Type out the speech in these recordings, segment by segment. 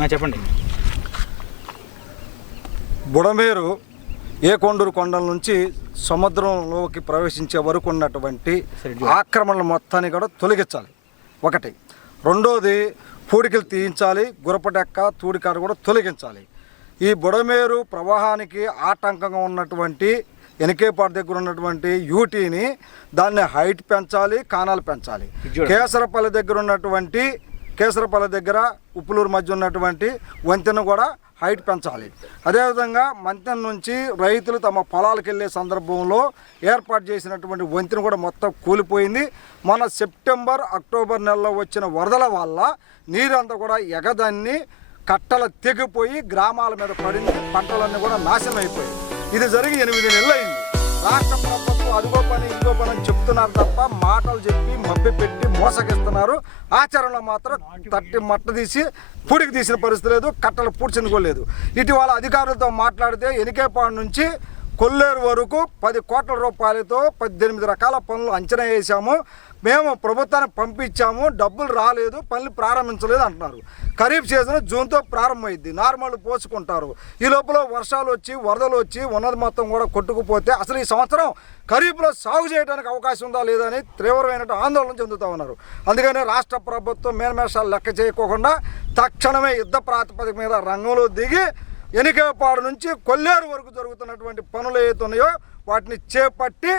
ఆ, చెప్పండి. బుడమేరు ఏ కొండూరు కొండల నుంచి సముద్రంలోకి ప్రవేశించే వరకు ఉన్నటువంటి ఆక్రమణలు మొత్తాన్ని కూడా తొలగించాలి. ఒకటి. రెండోది పూడికలు తీయించాలి గురపడెక్క తూడికారు కూడా తొలగించాలి. ఈ బుడమేరు ప్రవాహానికి ఆటంకంగా ఉన్నటువంటి ఎనకేపాటు దగ్గర ఉన్నటువంటి యూటీని దాన్ని హైట్ పెంచాలి కానాలు పెంచాలి. కేసరపల్లి దగ్గర ఉన్నటువంటి కేసరపల్లి దగ్గర ఉప్పులూరు మధ్య ఉన్నటువంటి వంతెన కూడా హైట్ పెంచాలి. అదేవిధంగా మంతెన నుంచి రైతులు తమ పొలాలకు వెళ్ళే సందర్భంలో ఏర్పాటు చేసినటువంటి వంతెన కూడా మొత్తం కూలిపోయింది. మన సెప్టెంబర్ అక్టోబర్ నెలలో వచ్చిన వరదల వల్ల నీరంతా కూడా ఎగదన్ని కట్టలు తెగిపోయి గ్రామాల మీద పడింది. పంటలన్నీ కూడా నాశనం అయిపోయాయి. ఇది జరిగి ఎనిమిది నెలలు అయింది రాష్ట్ర ప్రభుత్వం అదిగో పని ఇదిగో పని అని చెప్తున్నారు తప్ప మాటలు చెప్పి మభ్య పెట్టి మోసగిస్తున్నారు. ఆచరణలో మాత్రం తట్టి మట్ట తీసి పూడికి తీసిన పరిస్థితి లేదు కట్టలు పూడ్చిందుకోలేదు ఇటీవల అధికారులతో మాట్లాడితే ఎనికేపాడు నుంచి కొల్లేరు వరకు పది కోట్ల రూపాయలతో పద్దెనిమిది రకాల పనులు అంచనా వేసాము మేము ప్రభుత్వానికి పంపించాము డబ్బులు రాలేదు పనులు ప్రారంభించలేదు అంటున్నారు. ఖరీఫ్ సీజన్ జూన్తో ప్రారంభమైంది నార్మల్ పోసుకుంటారు. ఈ లోపల వర్షాలు వచ్చి వరదలు వచ్చి ఉన్నది మొత్తం కూడా కొట్టుకుపోతే అసలు ఈ సంవత్సరం ఖరీఫ్లో సాగు చేయడానికి అవకాశం ఉందా లేదా అని తీవ్రమైన ఆందోళన చెందుతూ ఉన్నారు. అందుకని రాష్ట్ర ప్రభుత్వం మేనమేషాలు లెక్క చేయకోకుండా తక్షణమే యుద్ధ ప్రాతిపదిక మీద రంగంలో దిగి ఎనికేపాడు నుంచి కొల్లేరు వరకు జరుగుతున్నటువంటి పనులు ఏవైతే ఉన్నాయో వాటిని చేపట్టి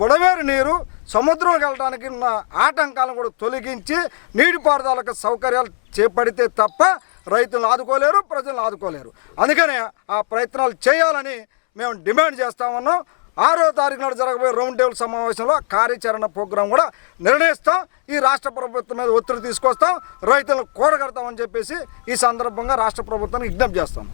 బుడమేరు నీరు సముద్రం వెళ్ళడానికి ఉన్న ఆటంకాలను కూడా తొలగించి నీటిపారుదలకు సౌకర్యాలు చేపడితే తప్ప రైతులను ఆదుకోలేరు ప్రజలను ఆదుకోలేరు. అందుకనే ఆ ప్రయత్నాలు చేయాలని మేము డిమాండ్ చేస్తా ఉన్నాం. ఆరో తారీఖు నాడు జరగబోయే రౌండ్ టేబుల్ సమావేశంలో కార్యాచరణ ప్రోగ్రాం కూడా నిర్ణయిస్తాం. ఈ రాష్ట్ర ప్రభుత్వం మీద ఒత్తిడి తీసుకొస్తాం. రైతులను కూడగడతామని చెప్పేసి ఈ సందర్భంగా రాష్ట్ర ప్రభుత్వానికి విజ్ఞప్తి చేస్తాం.